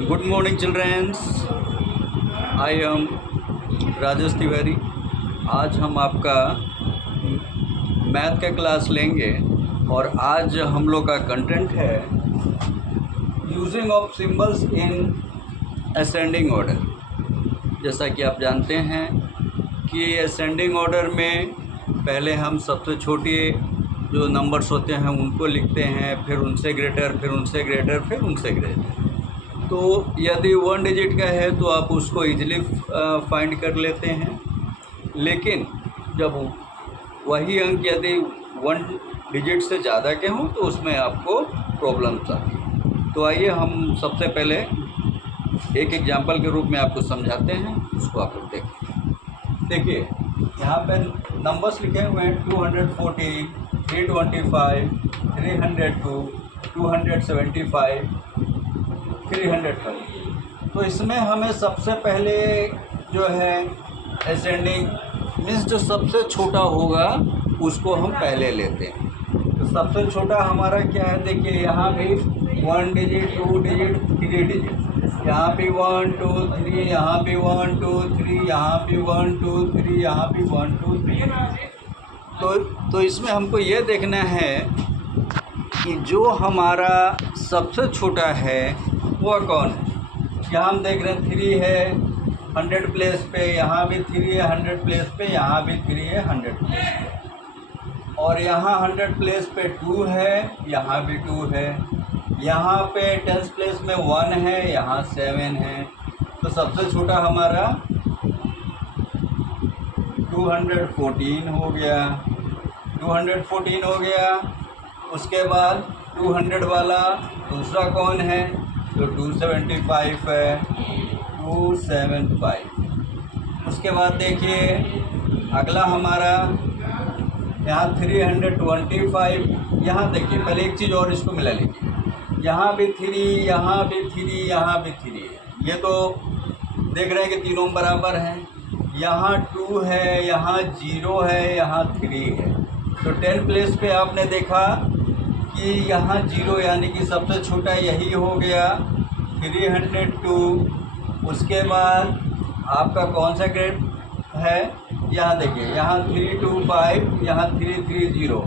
Good morning childrens, I am Rajesh Tiwari. आज हम आपका मैथ का क्लास लेंगे और आज हम लोग का कंटेंट है using of symbols in ascending order. जैसा कि आप जानते हैं कि असेंडिंग ऑर्डर में पहले हम सबसे छोटे जो नंबर्स होते हैं उनको लिखते हैं, फिर उनसे ग्रेटर, फिर उनसे ग्रेटर, फिर उनसे ग्रेटर। तो यदि 1 डिजिट का है तो आप उसको इजीली फाइंड कर लेते हैं, लेकिन जब वही अंक यदि 1 डिजिट से ज़्यादा के हों तो उसमें आपको प्रॉब्लम्स आती हैं। तो आइए हम सबसे पहले एक एग्जांपल के रूप में आपको समझाते हैं, उसको आप लोग देखें। देखिए यहाँ पे नंबर्स लिखे हुए हैं 240, 325, 302, 275, 330। तो इसमें हमें सबसे पहले जो है असेंडिंग मीन्स जो सबसे छोटा होगा उसको हम पहले लेते हैं। तो सबसे छोटा हमारा क्या है, देखिए यहाँ भी 1 डिजिट, 2 डिजिट, 3 डिजिट, यहाँ भी 1 2 3, यहाँ भी 1 2 3, यहाँ भी 1 2 3, यहाँ भी 1 2 3। तो इसमें हमको ये देखना है कि जो हमारा सबसे छोटा है वो कौन है। यहाँ हम देख रहे हैं 3 है 100 प्लेस पे, यहाँ भी 3 है 100 प्लेस पे, यहाँ भी 3 है 100 प्लेस पे, और यहाँ 100 प्लेस पे 2 है, यहाँ भी 2 है, यहाँ पे 10 प्लेस में 1 है, यहाँ 7 है। तो सबसे छोटा हमारा 214 हो गया, 214 हो गया। उसके बाद 200 वाला दूसरा कौन है, तो 275 है, 275। उसके बाद देखिए अगला हमारा यहाँ 325। यहाँ देखिए पहले एक चीज़ और इसको मिला लीजिए, यहाँ भी 3, यहाँ भी 3, यहाँ भी 3 है। ये तो देख रहे हैं कि तीनों बराबर हैं। यहाँ 2 है, यहाँ 0 है, यहाँ 3 है। तो 10 प्लेस पे आपने देखा कि यहाँ 0 यानी कि सबसे छोटा यही हो गया 302। उसके बाद आपका कौन सा ग्रेड है, यहाँ देखिए यहाँ 325, यहाँ 330,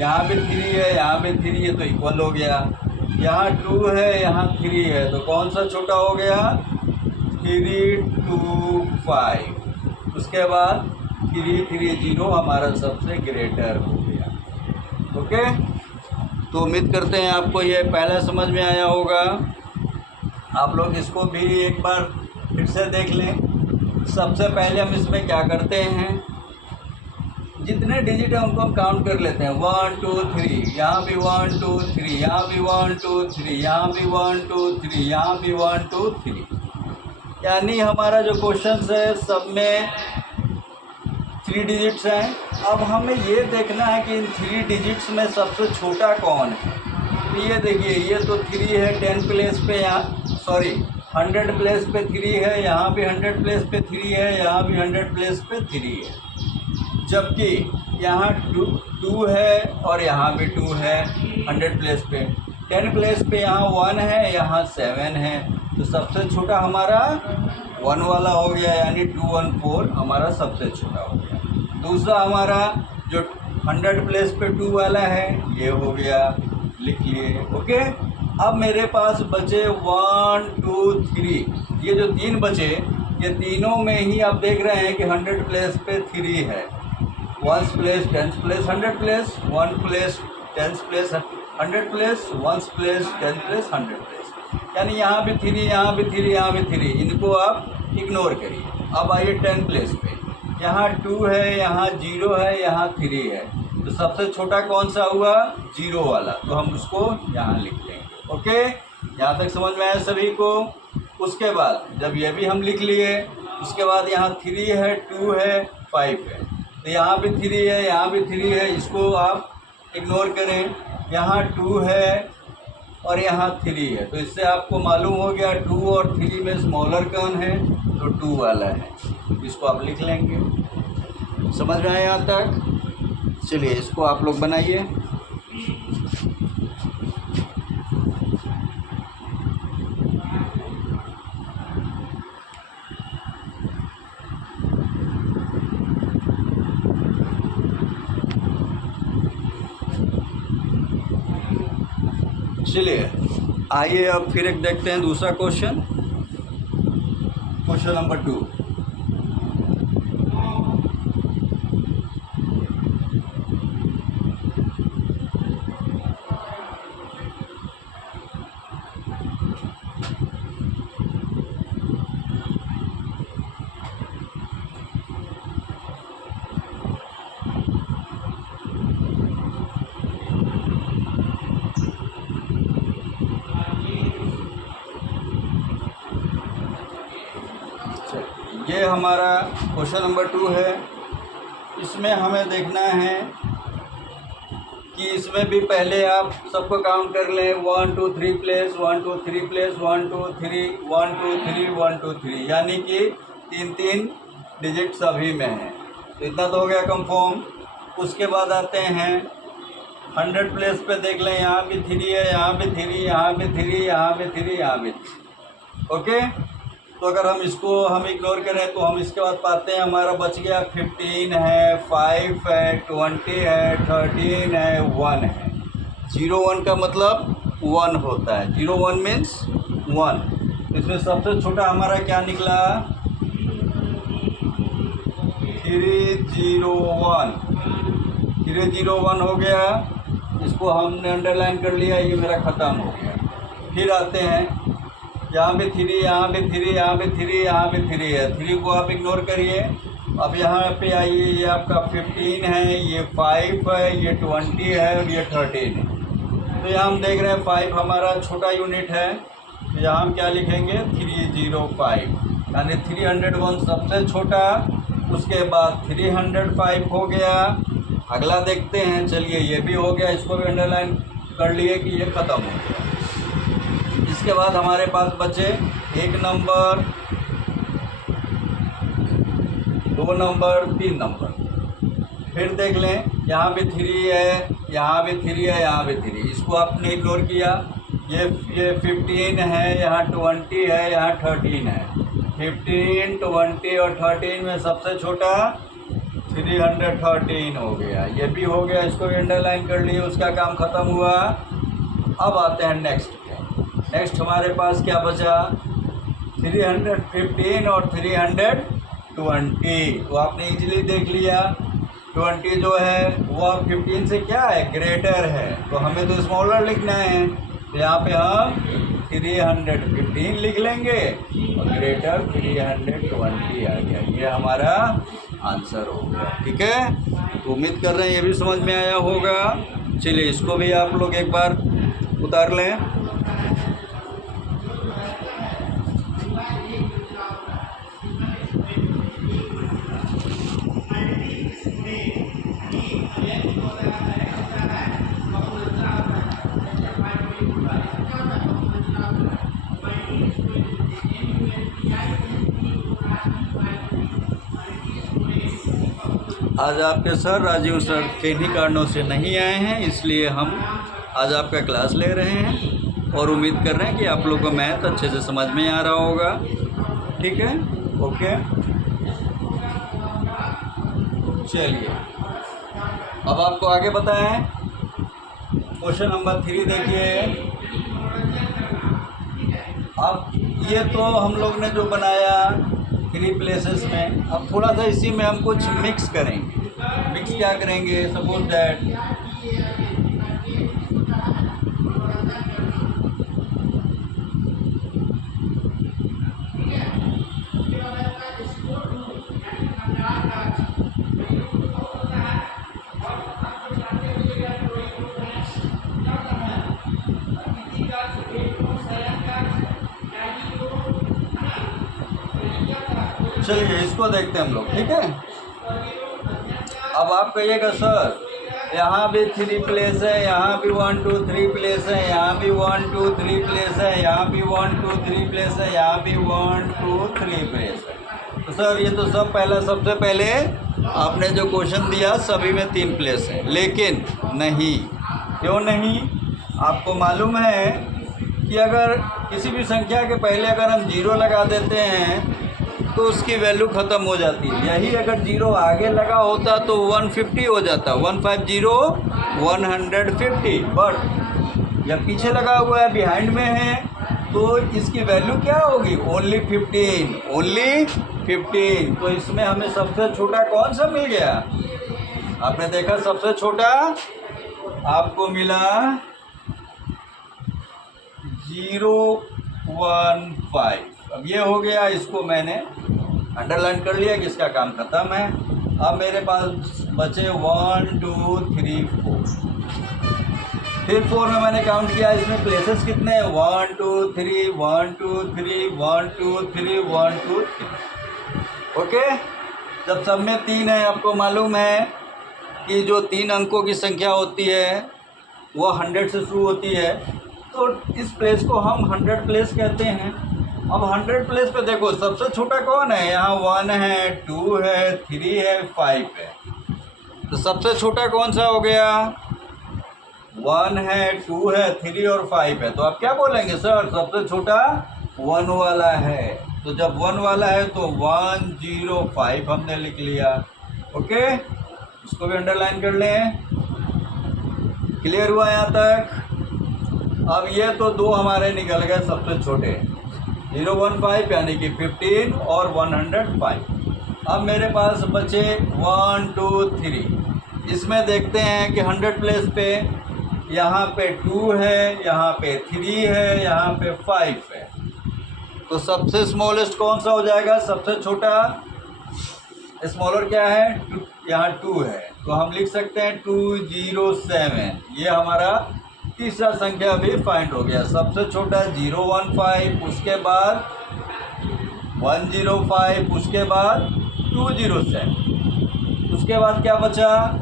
यहाँ भी 3 है, यहाँ भी 3 है, तो इक्वल हो गया। यहाँ 2 है, यहाँ 3 है, तो कौन सा छोटा हो गया, 325। उसके बाद 330 हमारा सबसे ग्रेटर हो गया। ओके, तो उम्मीद करते हैं आपको ये पहले समझ में आया होगा। आप लोग इसको भी एक बार फिर से देख लें। सबसे पहले हम इसमें क्या करते हैं, जितने डिजिट हैं उनको हम काउंट कर लेते हैं। 1 2 3, यहाँ भी 1 2 3, यहाँ भी 1 2 3, यहाँ भी 1 2 3, यहाँ भी 1 2 3। यानी हमारा जो क्वेश्चन है सब में 3 डिजिट्स हैं। अब हमें ये देखना है कि इन 3 डिजिट्स में सबसे छोटा कौन है। तो ये देखिए ये तो 3 है 10 प्लेस पे, यहाँ सॉरी 100 प्लेस पे 3 है, यहाँ भी 100 प्लेस पे 3 है, यहाँ भी 100 प्लेस पे 3 है। जबकि यहाँ 2 है और यहाँ भी 2 है 100 प्लेस पे। 10 प्लेस पे यहाँ 1 है, यहाँ 7 है। तो सबसे छोटा हमारा 1 वाला हो गया, यानी 214 हमारा सबसे छोटा हो गया। दूसरा हमारा जो 100 प्लेस पे 2 वाला है ये हो गया, लिख लिए। ओके, अब मेरे पास बचे 1 2 3। ये जो 3 बचे ये तीनों में ही आप देख रहे हैं कि 100 प्लेस पे 3 है, 1 place 10 place 100 place, 1 place 10 place 100 place, 1 place 10 place 100 place. यानी यहाँ भी 3, यहाँ भी 3, यहाँ भी 3, इनको आप इग्नोर करिए। अब आइए 10 प्लेस पे, यहाँ 2 है, यहाँ 0 है, यहाँ 3 है। तो सबसे छोटा कौन सा हुआ, 0 वाला, तो हम उसको यहाँ लिख लेंगे। ओके, यहाँ तक समझ में आया सभी को। उसके बाद जब ये भी हम लिख लिए, उसके बाद यहाँ 3 है, 2 है, 5 है। तो यहाँ भी 3 है, यहाँ भी 3 है, इसको आप इग्नोर करें। यहाँ 2 है और यहाँ 3 है, तो इससे आपको मालूम हो गया 2 और 3 में स्मॉलर कौन है, तो 2 वाला है। इसको आप लिख लेंगे। समझ में आया यहाँ तक? चलिए इसको आप लोग बनाइए। चलिए आइए अब फिर एक देखते हैं दूसरा क्वेश्चन, क्वेश्चन नंबर 2। ये हमारा क्वेश्चन नंबर 2 है। इसमें हमें देखना है कि इसमें भी पहले आप सबको काउंट कर लें, 1 2 3 प्लेस, 1 2 3 प्लेस, 1 2 3, 1 2 3, 1 2 3, यानी कि 3 डिजिट सभी में है। तो इतना तो हो गया कंफर्म। उसके बाद आते हैं 100 प्लेस पे, देख लें यहाँ भी 3 है, यहाँ भी 3, यहाँ भी 3, यहाँ भी 3, यहाँ भी 3। ओके, तो अगर हम इसको इग्नोर करें तो हम इसके बाद पाते हैं हमारा बच गया 15 है, 5 है, 20 है, 13 है, 1 है। 0 1 का मतलब 1 होता है। 0 1 मीन्स 1। इसमें सबसे छोटा हमारा क्या निकला? 3 0 1। 3 0 1 हो गया, इसको हमने अंडरलाइन कर लिया, ये मेरा ख़त्म हो गया। फिर आते हैं यहाँ पे 3, यहाँ पे 3, यहाँ पे 3, यहाँ पे 3 है। 3 को आप इग्नोर करिए। अब यहाँ पे आइए, ये आपका 15 है, ये 5 है, ये 20 है और ये 13 है। तो यहाँ हम देख रहे हैं 5 हमारा छोटा यूनिट है, तो यहाँ हम क्या लिखेंगे? 305, यानी 301 सबसे छोटा। उसके बाद 305 हो गया। अगला देखते हैं, चलिए ये भी हो गया, इसको भी अंडरलाइन कर लिए कि ये ख़त्म हो गया। इसके बाद हमारे पास बचे 1 नंबर, 2 नंबर, 3 नंबर। फिर देख लें, यहाँ भी 3 है, यहाँ भी 3 है, यहाँ भी 3। इसको आपने इग्नोर किया। ये 15 है, यहाँ 20 है, यहाँ 13 है। 15, 20 और 13 में सबसे छोटा 313 हो गया। ये भी हो गया, इसको भी अंडरलाइन कर लिए, उसका काम ख़त्म हुआ। अब आते हैं नेक्स्ट। नेक्स्ट हमारे पास क्या बचा? 315 और 320। तो आपने इजीली देख लिया, 20 जो है वो अब 15 से क्या है? ग्रेटर है, तो हमें तो स्मॉलर लिखना है। तो यहाँ पे हम 315 लिख लेंगे और ग्रेटर 320 आ गया। ये हमारा आंसर हो गया। ठीक है, तो उम्मीद कर रहे हैं ये भी समझ में आया होगा। चलिए इसको भी आप लोग एक बार उतार लें। आज आपके सर राजीव सर किन्हीं कारणों से नहीं आए हैं, इसलिए हम आज आपका क्लास ले रहे हैं और उम्मीद कर रहे हैं कि आप लोगों को मैथ अच्छे से समझ में आ रहा होगा। ठीक है, ओके। चलिए अब आपको आगे बताएं। क्वेश्चन नंबर 3 देखिए। अब ये तो हम लोग ने जो बनाया 3 प्लेसेस में, अब थोड़ा सा इसी में हम कुछ मिक्स करेंगे। मिक्स क्या करेंगे? सपोज दैट चलिए इसको देखते हैं हम लोग। ठीक है, अब आप कहिएगा सर यहाँ भी 3 प्लेस है, यहाँ भी 1 2 3 प्लेस है, यहाँ भी 1 2 3 प्लेस है, यहाँ भी 1 2 3 प्लेस है, यहाँ भी 1 2 3 प्लेस है। तो सर ये तो सब सबसे पहले आपने जो क्वेश्चन दिया सभी में 3 प्लेस है, लेकिन नहीं। क्यों नहीं? आपको मालूम है कि अगर किसी भी संख्या के पहले अगर हम 0 लगा देते हैं तो उसकी वैल्यू ख़त्म हो जाती है। यही अगर 0 आगे लगा होता तो 150 हो जाता, 150 150। बट जब पीछे लगा हुआ है, बिहाइंड में है, तो इसकी वैल्यू क्या होगी? Only 15, only 15। तो इसमें हमें सबसे छोटा कौन सा मिल गया? आपने देखा सबसे छोटा आपको मिला 015। अब ये हो गया, इसको मैंने अंडरलाइन कर लिया कि इसका काम खत्म है। अब मेरे पास बचे 1 2 3 4। फिर 4 में मैंने काउंट किया, इसमें प्लेसेस कितने हैं? 1 2 3 1 2 3 1 2 3 1 2 3। ओके, जब सब में 3 है, आपको मालूम है कि जो 3 अंकों की संख्या होती है वो 100 से शुरू होती है, तो इस प्लेस को हम 100 प्लेस कहते हैं। अब 100 प्लेस पे देखो सबसे छोटा कौन है? यहाँ 1 है, 2 है, 3 है, 5 है। तो सबसे छोटा कौन सा हो गया? 1 है, 2 है, 3 और 5 है। तो आप क्या बोलेंगे? सर सबसे छोटा 1 वाला है। तो जब 1 वाला है तो 105 हमने लिख लिया। ओके, इसको भी अंडरलाइन कर लें। क्लियर हुआ यहाँ तक? अब ये तो 2 हमारे निकल गए सबसे छोटे, 015 यानी कि 15 और 105। अब मेरे पास बचे 1 2 3। इसमें देखते हैं कि 100 प्लेस पे यहाँ पे 2 है, यहाँ पे 3 है, यहाँ पे 5 है। तो सबसे स्मॉलेस्ट कौन सा हो जाएगा? सबसे छोटा स्मॉलर क्या है? यहाँ 2 है, तो हम लिख सकते हैं 207। ये हमारा तीसरा संख्या भी फाइंड हो गया। सबसे छोटा 015, उसके बाद 105, उसके बाद 207। उसके बाद क्या बचा?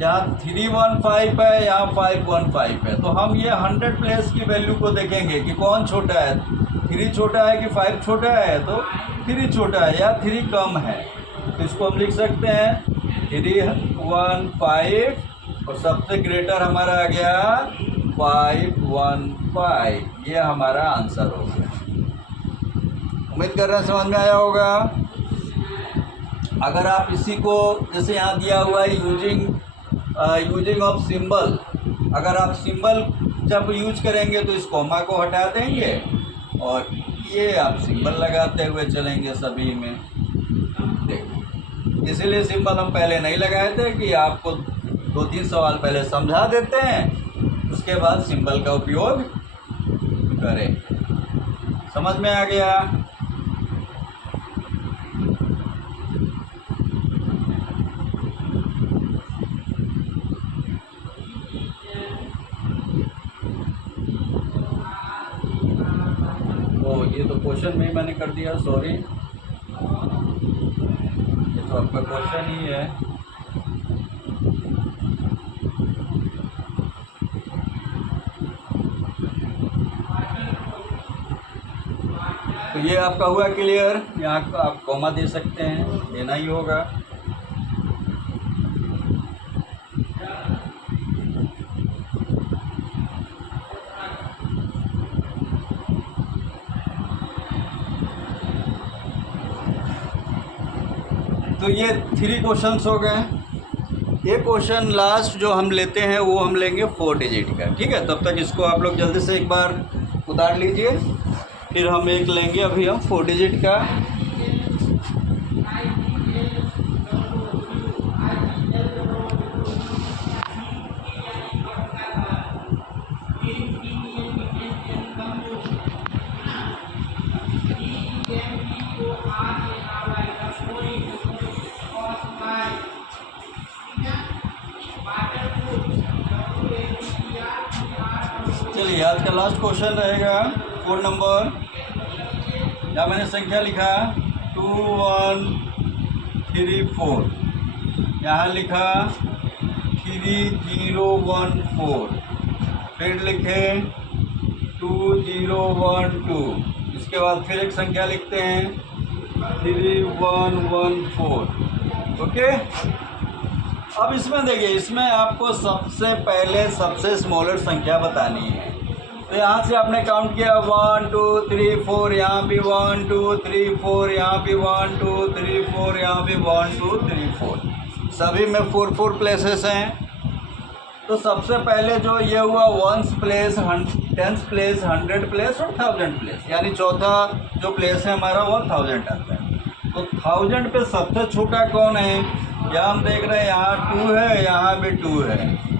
यहाँ 315 है, यहाँ 515 है। तो हम ये 100 प्लेस की वैल्यू को देखेंगे कि कौन छोटा है, 3 छोटा है कि 5 छोटा है? तो 3 छोटा है या 3 कम है। तो इसको हम लिख सकते हैं 315 और सबसे ग्रेटर हमारा आ गया 515। ये हमारा आंसर हो गया। उम्मीद कर रहे हैं समझ में आया होगा। अगर आप इसी को, जैसे यहाँ दिया हुआ है यूजिंग ऑफ सिंबल, अगर आप सिंबल जब यूज करेंगे तो इस कॉमा को हटा देंगे और ये आप सिंबल लगाते हुए चलेंगे सभी में। देखिए, इसीलिए सिंबल हम पहले नहीं लगाए थे कि आपको 2-3 सवाल पहले समझा देते हैं, उसके बाद सिंबल का उपयोग करें। समझ में आ गया? तो ये तो क्वेश्चन में मैंने कर दिया, सॉरी, ये तो आपका क्वेश्चन ही है। तो ये आपका हुआ क्लियर। यहाँ आप कॉमा दे सकते हैं, देना ही होगा। तो ये 3 क्वेश्चंस हो गए। एक क्वेश्चन लास्ट जो हम लेते हैं वो हम लेंगे 4 डिजिट का, ठीक है? तब तक इसको आप लोग जल्दी से एक बार उतार लीजिए, फिर हम एक लेंगे अभी हम 4 डिजिट का। चलिए, आज का लास्ट क्वेश्चन रहेगा 4 नंबर। यहाँ मैंने संख्या लिखा 2134, यहाँ लिखा 3014, फिर लिखे 2012, इसके बाद फिर एक संख्या लिखते हैं 3114। ओके, अब इसमें देखिए, इसमें आपको सबसे पहले सबसे स्मॉलर संख्या बतानी है। तो यहाँ से आपने काउंट किया 1 2 3 4, यहाँ भी 1 2 3 4, यहाँ भी 1 2 3 4, यहाँ भी 1 2 3 4, सभी में 4 4 प्लेसेस हैं। तो तो सबसे पहले जो ये हुआ 1s place, 10s place, 100 place और 1000 प्लेस, यानी चौथा जो प्लेस है हमारा वो 1000 आता है। तो 1000 पे सबसे छोटा कौन है? यहाँ हम देख रहे हैं यहाँ 2 है, यहाँ भी 2 है,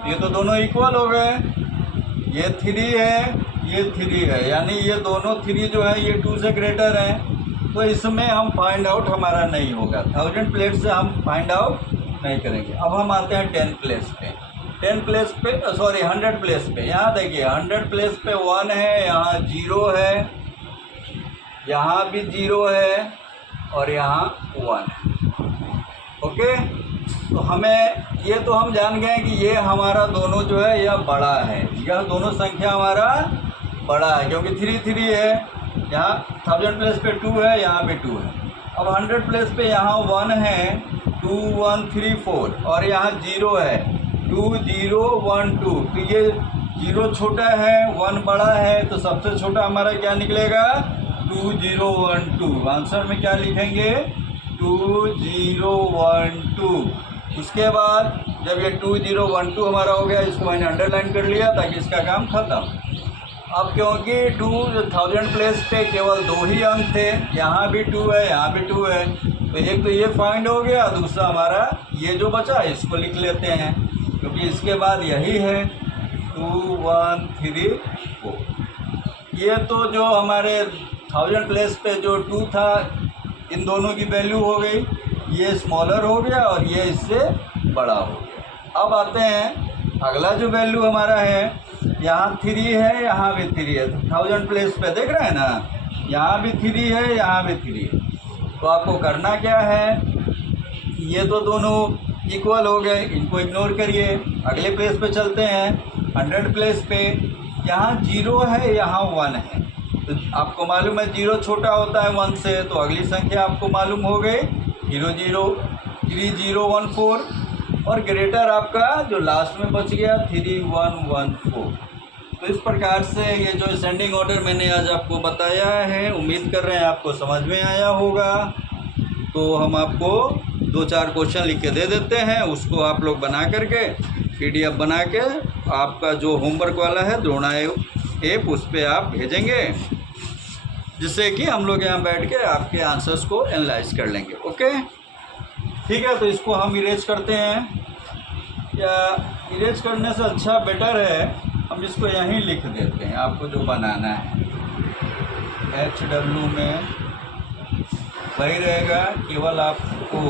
ये तो दोनों इक्वल हो गए। ये 3 है, ये 3 है, यानी ये दोनों 3 जो है ये 2 से ग्रेटर है। तो इसमें हम फाइंड आउट हमारा नहीं होगा, 1000 प्लेस से हम फाइंड आउट नहीं करेंगे। अब हम आते हैं 10 प्लेस पे। 10 प्लेस पे, सॉरी 100 प्लेस पे। यहाँ देखिए 100 प्लेस पे 1 है, यहाँ 0 है, यहाँ भी 0 है और यहाँ 1 है। ओके, तो हमें ये तो हम जान गए कि ये हमारा दोनों जो है यह बड़ा है, यह दोनों संख्या हमारा बड़ा है क्योंकि 3 3 है। यहाँ 1000 प्लेस पे 2 है, यहाँ पे 2 है। अब 100 प्लेस पे यहाँ 1 है, 2 1 3 4 और यहाँ 0 है, 2 0 1 2। तो ये 0 छोटा है, 1 बड़ा है, तो सबसे छोटा हमारा क्या निकलेगा? 2 0 1 2। आंसर में क्या लिखेंगे? 2 0 1 2। उसके बाद जब ये 2 0 1 2 हमारा हो गया, इसको मैंने अंडरलाइन कर लिया ताकि इसका काम खत्म। अब क्योंकि 2000 प्लेस पे केवल 2 ही अंक थे, यहाँ भी 2 है, यहाँ भी 2 है, तो एक तो ये फाइंड हो गया, दूसरा हमारा ये जो बचा इसको लिख लेते हैं क्योंकि इसके बाद यही है 2 1 3 4। ये तो जो हमारे 1000 प्लेस पे जो 2 था, इन दोनों की वैल्यू हो गई, ये स्मॉलर हो गया और ये इससे बड़ा हो गया। अब आते हैं अगला जो वैल्यू हमारा है, यहाँ 3 है, यहाँ भी 3 है। 1000 प्लेस पे देख रहे हैं ना, यहाँ भी 3 है, यहाँ भी 3 है। तो आपको करना क्या है, ये तो दोनों इक्वल हो गए, इनको इग्नोर करिए। अगले प्लेस पे चलते हैं 100 प्लेस पे। यहाँ 0 है, यहाँ 1 है, तो आपको मालूम है 0 छोटा होता है 1 से, तो अगली संख्या आपको मालूम हो गई 0 0 3 0 1 4 और ग्रेटर आपका जो लास्ट में बच गया 3 1 1 4। तो इस प्रकार से ये जो असेंडिंग ऑर्डर मैंने आज आपको बताया है, उम्मीद कर रहे हैं आपको समझ में आया होगा। तो हम आपको 2-4 क्वेश्चन लिख के दे देते हैं, उसको आप लोग बना करके PDF बना के आपका जो होमवर्क वाला है द्रोणा ऐप उस पर आप भेजेंगे, जिससे कि हम लोग यहाँ बैठ के आपके आंसर्स को एनालाइज कर लेंगे। ओके, ठीक है। तो इसको हम इरेज करते हैं, या इरेज करने से अच्छा बेटर है हम इसको यहीं लिख देते हैं। आपको जो बनाना है HW में वही रहेगा, केवल आपको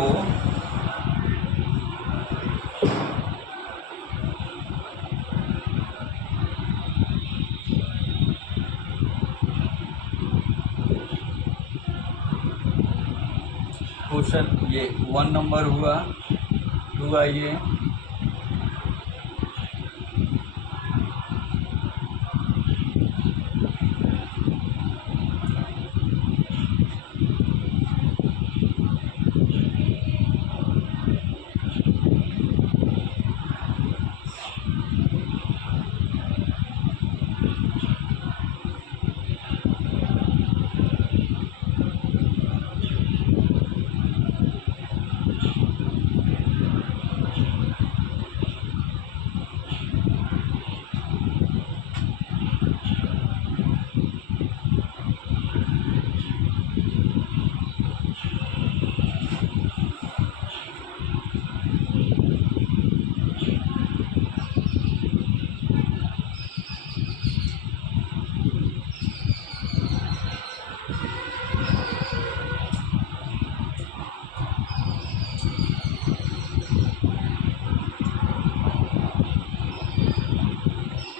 क्वेश्चन ये 1 नंबर हुआ, 2 आइए,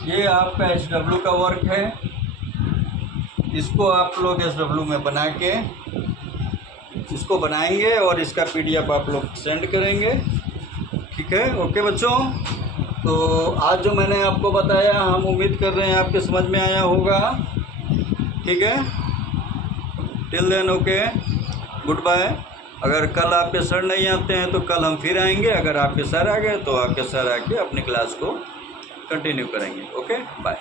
ये आपका HW का वर्क है। इसको आप लोग HW में बना के इसको बनाएंगे और इसका PDF आप लोग सेंड करेंगे। ठीक है, ओके बच्चों। तो आज जो मैंने आपको बताया, हम उम्मीद कर रहे हैं आपके समझ में आया होगा। ठीक है, till then okay, good bye. अगर कल आपके सर नहीं आते हैं तो कल हम फिर आएंगे। अगर आपके सर आ गए तो आपके सर आके अपनी क्लास को कंटिन्यू करेंगे। Okay, bye.